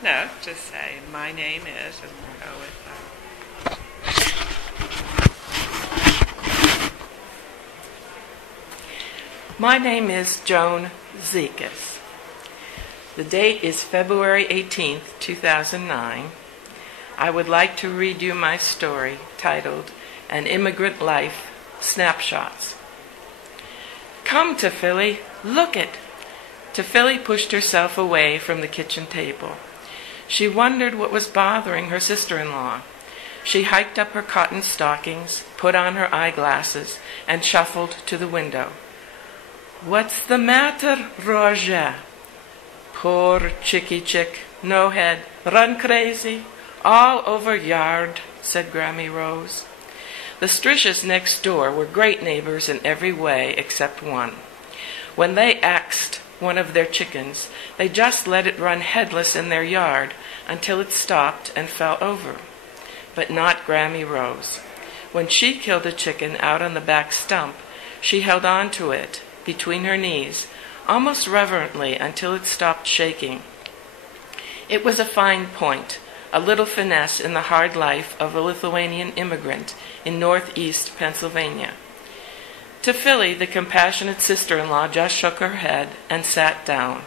No, just say, my name is, and we'll go with My name is Joan Zekas. The date is February 18th, 2009. I would like to read you my story titled An Immigrant Life, Snapshots. Come, Tafili, look it. Tafili pushed herself away from the kitchen table. She wondered what was bothering her sister-in-law. She hiked up her cotton stockings, put on her eyeglasses, and shuffled to the window. What's the matter, Roger? Poor chickie chick, no head, run crazy, all over yard, said Grammy Rose. The Strishes next door were great neighbors in every way except one. When they axed one of their chickens, they just let it run headless in their yard until it stopped and fell over. But not Grammy Rose. When she killed a chicken out on the back stump, she held on to it between her knees, almost reverently, until it stopped shaking. It was a fine point, a little finesse in the hard life of a Lithuanian immigrant in northeast Pennsylvania. Tafili, the compassionate sister-in-law, just shook her head and sat down.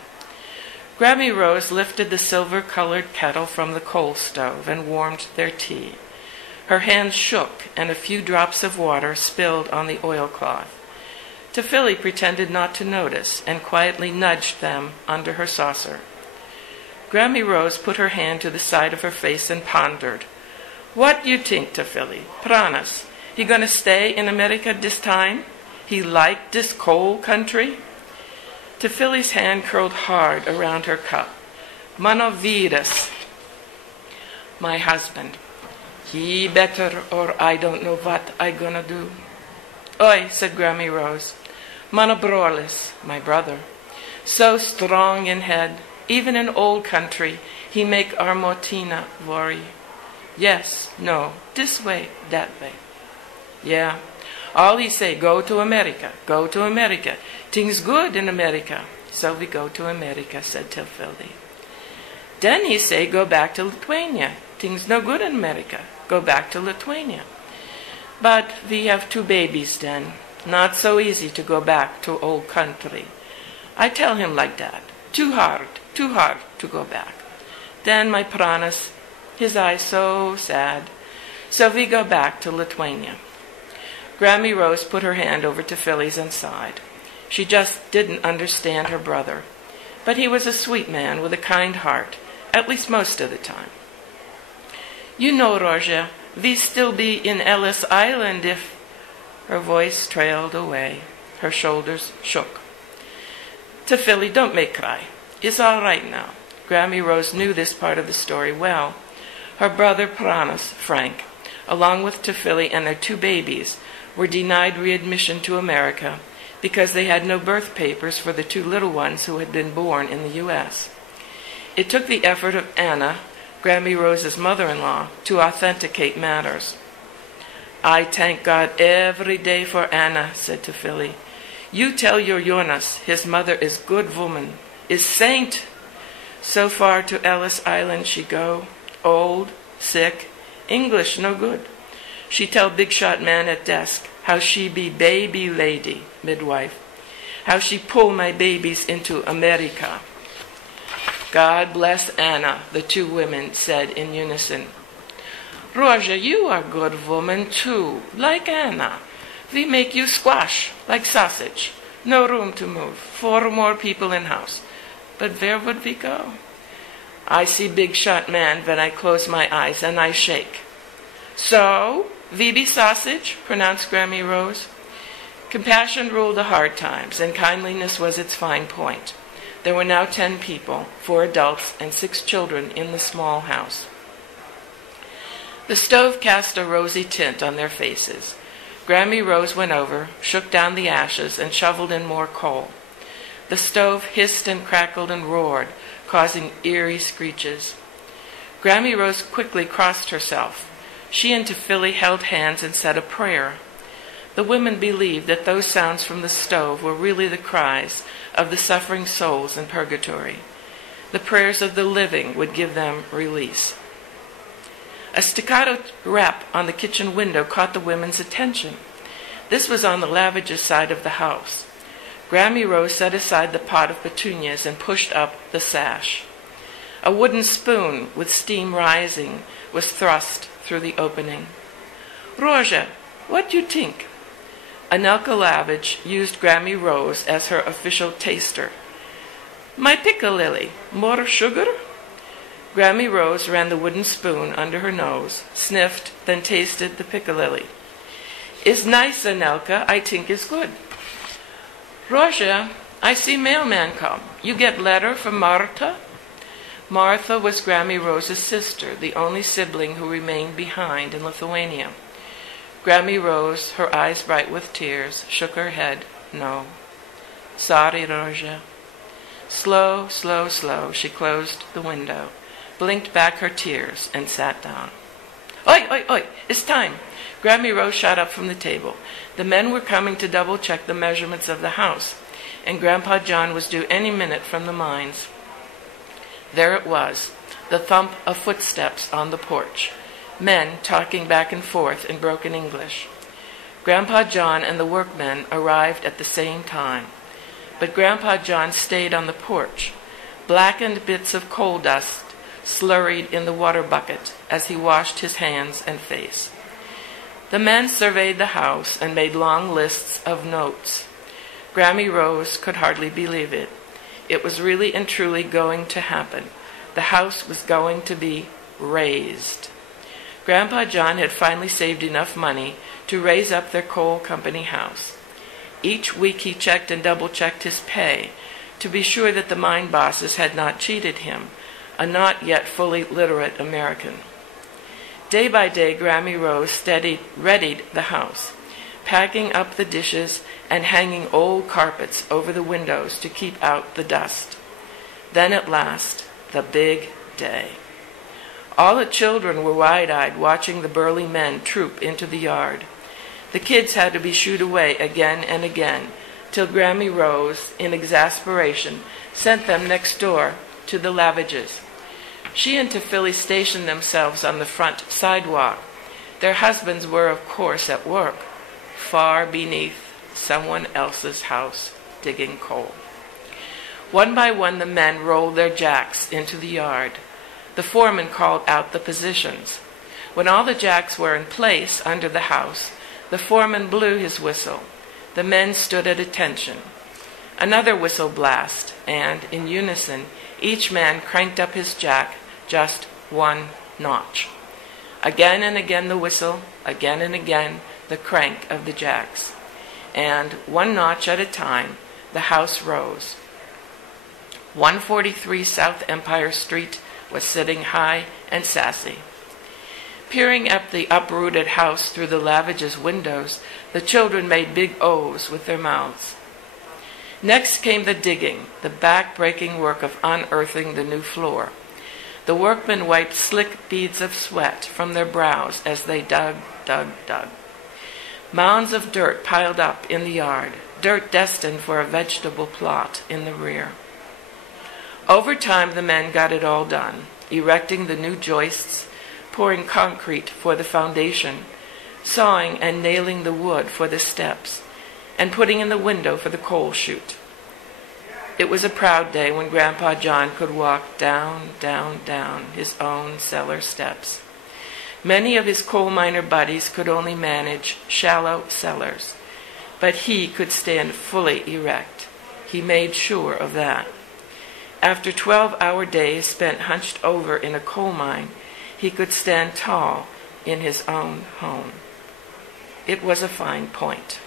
Grammy Rose lifted the silver-colored kettle from the coal stove and warmed their tea. Her hands shook, and a few drops of water spilled on the oilcloth. Tafili pretended not to notice and quietly nudged them under her saucer. Grammy Rose put her hand to the side of her face and pondered. What you think, Tafili? Pranas, he gonna stay in America this time? He like this cold country? Tafili's hand curled hard around her cup. Manovidas, my husband. He better, or I don't know what I gonna do. Oi, said Grammy Rose. Manobrolis, my brother. So strong in head, even in old country, he make our Motina worry. Yes, no, this way, that way. Yeah, all he say, go to America, go to America. Things good in America. So we go to America, said Tafili. Then he say, go back to Lithuania. Things no good in America. Go back to Lithuania. But we have 2 babies then. Not so easy to go back to old country. I tell him like that. Too hard to go back. Then my Pranas, his eyes so sad. So we go back to Lithuania. Grammy Rose put her hand over Tafili's and sighed. She just didn't understand her brother. But he was a sweet man with a kind heart, at least most of the time. You know, Roger, we still be in Ellis Island if... Her voice trailed away. Her shoulders shook. Tafili, don't make cry. It's all right now. Grammy Rose knew this part of the story well. Her brother Pranas, Frank, along with Tafili and their 2 babies, were denied readmission to America because they had no birth papers for the 2 little ones who had been born in the U.S. It took the effort of Anna, Grammy Rose's mother-in-law, to authenticate matters. I thank God every day for Anna, said Tafili. You tell your Jonas his mother is good woman, is saint. So far to Ellis Island she go, old, sick, English no good. She tell big shot man at desk how she be baby lady, midwife, how she pull my babies into America. God bless Anna, the 2 women said in unison. Roger, you are good woman too, like Anna. We make you squash, like sausage. No room to move, 4 more people in house. But where would we go? I see big shot man when I close my eyes and I shake. So, we be sausage, pronounced Grammy Rose. Compassion ruled the hard times, and kindliness was its fine point. There were now 10 people, 4 adults and 6 children in the small house. The stove cast a rosy tint on their faces. Grammy Rose went over, shook down the ashes, and shoveled in more coal. The stove hissed and crackled and roared, causing eerie screeches. Grammy Rose quickly crossed herself. She and Tafili held hands and said a prayer. The women believed that those sounds from the stove were really the cries of the suffering souls in purgatory. The prayers of the living would give them release. A staccato rap on the kitchen window caught the women's attention. This was on the lavager's side of the house. Grammy Rose set aside the pot of petunias and pushed up the sash. A wooden spoon with steam rising was thrust through the opening. "Roja, what do you think?" Anelka Lavage used Grammy Rose as her official taster. "My piccalilli, more sugar?" Grammy Rose ran the wooden spoon under her nose, sniffed, then tasted the piccalilli. "Is nice, Anelka. I think is good." "Roja, I see mailman come. You get letter from Martha?" Martha was Grammy Rose's sister, the only sibling who remained behind in Lithuania. Grammy Rose, her eyes bright with tears, shook her head. "No." "Sorry, Roja." Slow, slow, slow, she closed the window, blinked back her tears, and sat down. "Oi, oi, oi, it's time." Grammy Rose shot up from the table. The men were coming to double-check the measurements of the house, and Grandpa John was due any minute from the mines. There it was, the thump of footsteps on the porch, men talking back and forth in broken English. Grandpa John and the workmen arrived at the same time, but Grandpa John stayed on the porch. Blackened bits of coal dust slurried in the water bucket as he washed his hands and face. The men surveyed the house and made long lists of notes. Grammy Rose could hardly believe it. It was really and truly going to happen. The house was going to be razed. Grandpa John had finally saved enough money to raise up their coal company house. Each week he checked and double-checked his pay to be sure that the mine bosses had not cheated him, a not yet fully literate American. Day by day, Grammy Rose readied the house, packing up the dishes and hanging old carpets over the windows to keep out the dust. Then at last, the big day. All the children were wide-eyed, watching the burly men troop into the yard. The kids had to be shooed away again and again, till Grammy Rose, in exasperation, sent them next door to the Lavages. She and Tefilly stationed themselves on the front sidewalk. Their husbands were, of course, at work, far beneath someone else's house, digging coal. One by one, the men rolled their jacks into the yard. The foreman called out the positions. When all the jacks were in place under the house, the foreman blew his whistle. The men stood at attention. Another whistle blast, and, in unison, each man cranked up his jack just one notch. Again and again the whistle, again and again the crank of the jacks. And, one notch at a time, the house rose. 143 South Empire Street was sitting high and sassy. Peering at the uprooted house through the Lavages' windows, the children made big O's with their mouths. Next came the digging, the back-breaking work of unearthing the new floor. The workmen wiped slick beads of sweat from their brows as they dug. Mounds of dirt piled up in the yard, dirt destined for a vegetable plot in the rear. Over time, the men got it all done, erecting the new joists, pouring concrete for the foundation, sawing and nailing the wood for the steps, and putting in the window for the coal chute. It was a proud day when Grandpa John could walk down his own cellar steps. Many of his coal miner buddies could only manage shallow cellars, but he could stand fully erect. He made sure of that. After 12-hour days spent hunched over in a coal mine, he could stand tall in his own home. It was a fine point.